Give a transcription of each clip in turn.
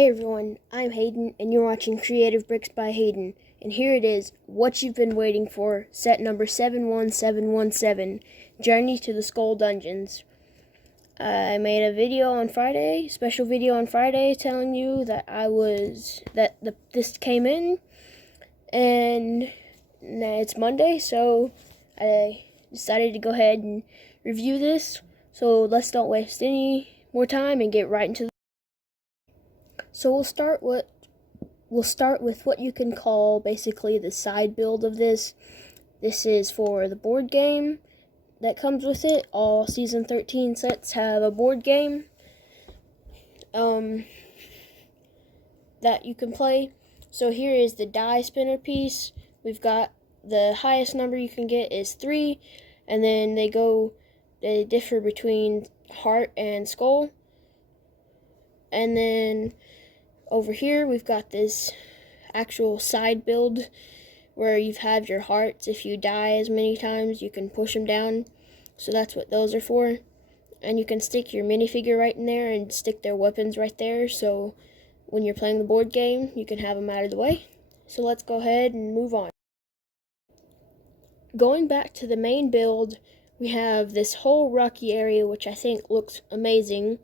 Hey everyone, I'm Hayden, and you're watching Creative Bricks by Hayden. And here it is, what you've been waiting for, set number 71717, Journey to the Skull Dungeons. I made a video on Friday, special video on Friday, telling you that this came in, and it's Monday, so I decided to go ahead and review this. So let's not waste any more time and get right into the So we'll start with what you can call basically the side build of this. This is for the board game that comes with it. All Season 13 sets have a board game that you can play. So here is the die spinner piece. We've got the highest number you can get is 3, and then they differ between heart and skull. And then over here, we've got this actual side build where you have your hearts. If you die as many times, you can push them down. So that's what those are for. And you can stick your minifigure right in there and stick their weapons right there. So when you're playing the board game, you can have them out of the way. So let's go ahead and move on. Going back to the main build, we have this whole rocky area, which I think looks amazing.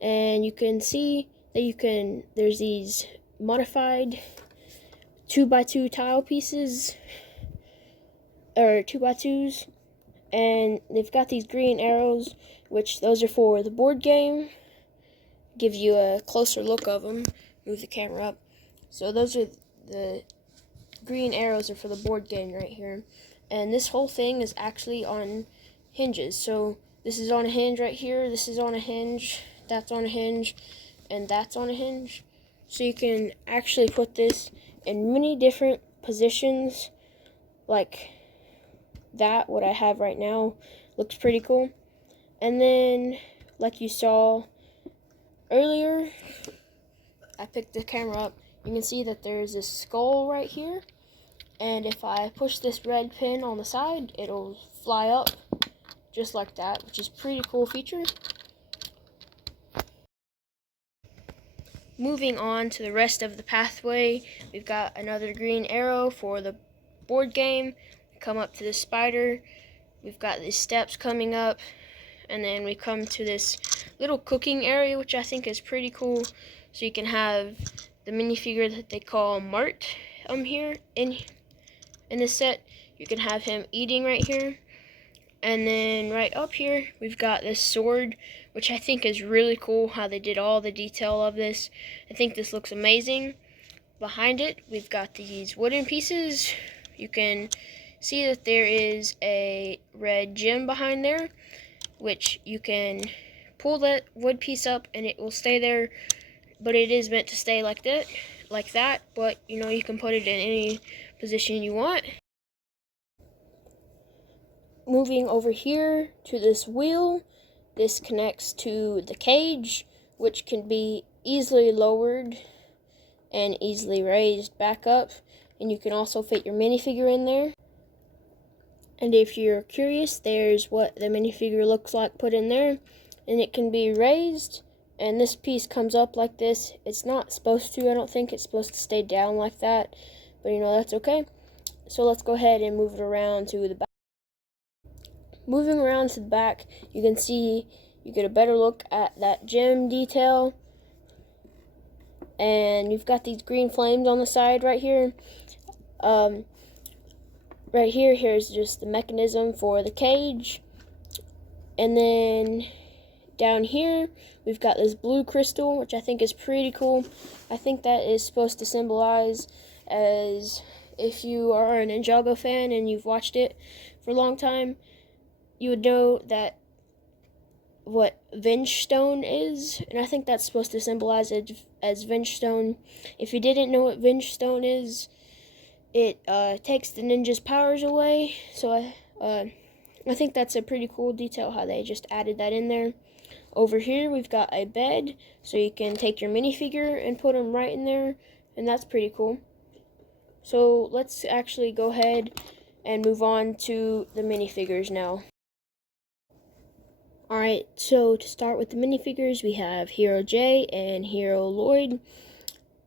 And you can see that there's these modified 2x2 tile pieces, or 2x2s, and they've got these green arrows, which those are for the board game. Give you a closer look of them. Move the camera up. So those are the green arrows are for the board game right here. And this whole thing is actually on hinges. So this is on a hinge right here, this is on a hinge, that's on a hinge, and that's on a hinge. So you can actually put this in many different positions, like that, what I have right now, looks pretty cool. And then, like you saw earlier, I picked the camera up, you can see that there's this skull right here, and if I push this red pin on the side, it'll fly up just like that, which is a pretty cool feature. Moving on to the rest of the pathway, we've got another green arrow for the board game. Come up to this spider, we've got these steps coming up, and then we come to this little cooking area, which I think is pretty cool. So you can have the minifigure that they call Mart here in this set. You can have him eating right here. And then right up here, we've got this sword, which I think is really cool how they did all the detail of this. I think this looks amazing. Behind it, we've got these wooden pieces. You can see that there is a red gem behind there, which you can pull that wood piece up and it will stay there, but it is meant to stay like that, but you can put it in any position you want. Moving over here to this wheel, this connects to the cage, which can be easily lowered and easily raised back up, and you can also fit your minifigure in there. And if you're curious, there's what the minifigure looks like put in there, and it can be raised, and this piece comes up like this. It's not supposed to, I don't think it's supposed to stay down like that, but that's okay. So let's go ahead and move it around to the back. Moving around to the back, you can see, you get a better look at that gem detail. And you've got these green flames on the side right here. Right here, here's just the mechanism for the cage. And then down here, we've got this blue crystal, which I think is pretty cool. I think that is supposed to symbolize, as if you are an Ninjago fan and you've watched it for a long time, you would know that what Vengestone is, and I think that's supposed to symbolize it as Vengestone. If you didn't know what Vengestone is, it takes the ninja's powers away. So I think that's a pretty cool detail how they just added that in there. Over here we've got a bed, so you can take your minifigure and put them right in there, and that's pretty cool. So let's actually go ahead and move on to the minifigures now. Alright, so to start with the minifigures, we have Hero J and Hero Lloyd.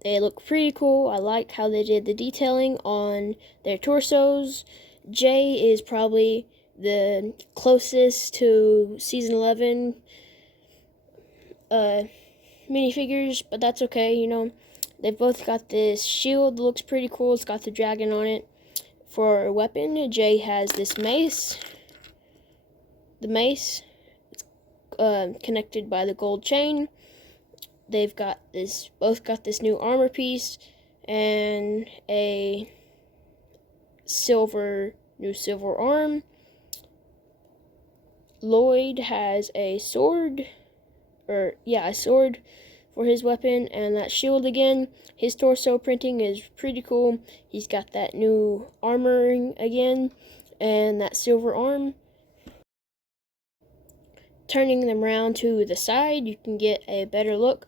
They look pretty cool. I like how they did the detailing on their torsos. Jay is probably the closest to Season 11 minifigures, but that's okay, you know. They've both got this shield that looks pretty cool. It's got the dragon on it. For a weapon, Jay has this mace. The mace, it's connected by the gold chain. They've got this, both got this new armor piece and a new silver arm. Lloyd has a sword, a sword for his weapon, and that shield again. His torso printing is pretty cool. He's got that new armoring again, and that silver arm. Turning them around to the side, you can get a better look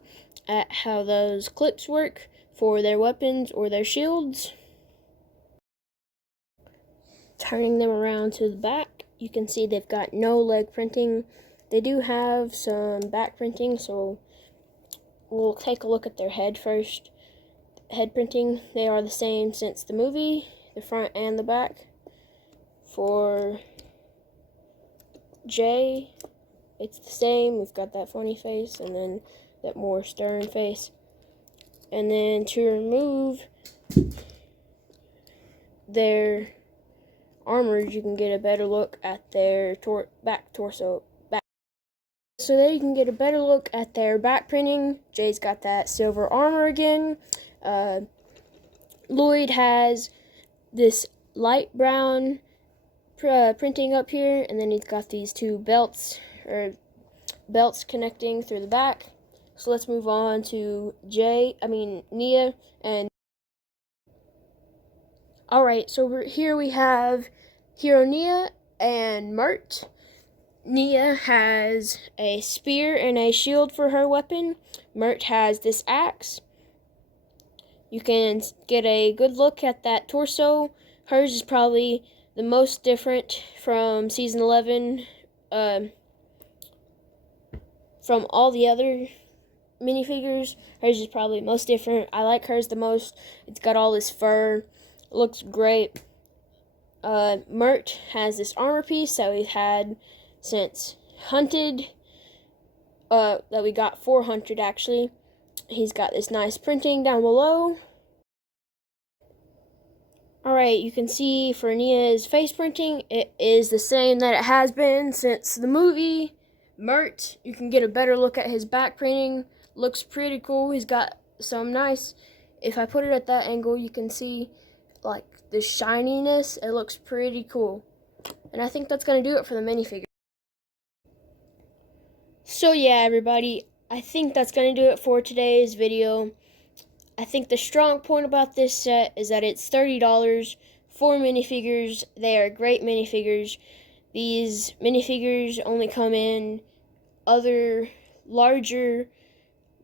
at how those clips work for their weapons or their shields. Turning them around to the back, you can see they've got no leg printing. They do have some back printing, so we'll take a look at their head first. Head printing, they are the same since the movie, the front and the back. For Jay, it's the same. We've got that funny face and then that more stern face. And then to remove their armors, you can get a better look at their back torso. So there you can get a better look at their back printing. Jay's got that silver armor again. Lloyd has this light brown printing up here, and then he's got these two belts connecting through the back. So let's move on to Nia and. Alright, so here we have Hero Nia and Mert. Nia has a spear and a shield for her weapon. Mert has this axe. You can get a good look at that torso. Hers is probably the most different from Season 11, from all the other minifigures. Hers is probably most different. I like hers the most. It's got all this fur. It looks great. Mert has this armor piece that we've had since Hunted, that we got for Hunted actually. He's got this nice printing down below. Alright, you can see for Nia's face printing, it is the same that it has been since the movie. Mert, you can get a better look at his back printing. Looks pretty cool. He's got some nice, if I put it at that angle, you can see like the shininess. It looks pretty cool. And I think that's going to do it for the minifigure. So yeah, everybody, I think that's going to do it for today's video. I think the strong point about this set is that it's $30 for minifigures. They are great minifigures. These minifigures only come in other larger,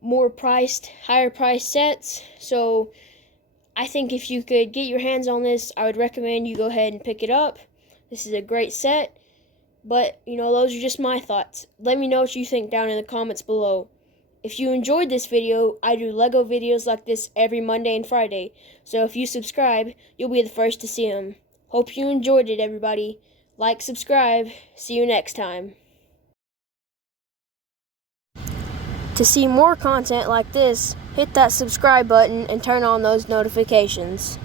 higher priced sets. So I think if you could get your hands on this, I would recommend you go ahead and pick it up. This is a great set. But, you know, those are just my thoughts. Let me know what you think down in the comments below. If you enjoyed this video, I do LEGO videos like this every Monday and Friday. So if you subscribe, you'll be the first to see them. Hope you enjoyed it, everybody. Like, subscribe. See you next time. To see more content like this, hit that subscribe button and turn on those notifications.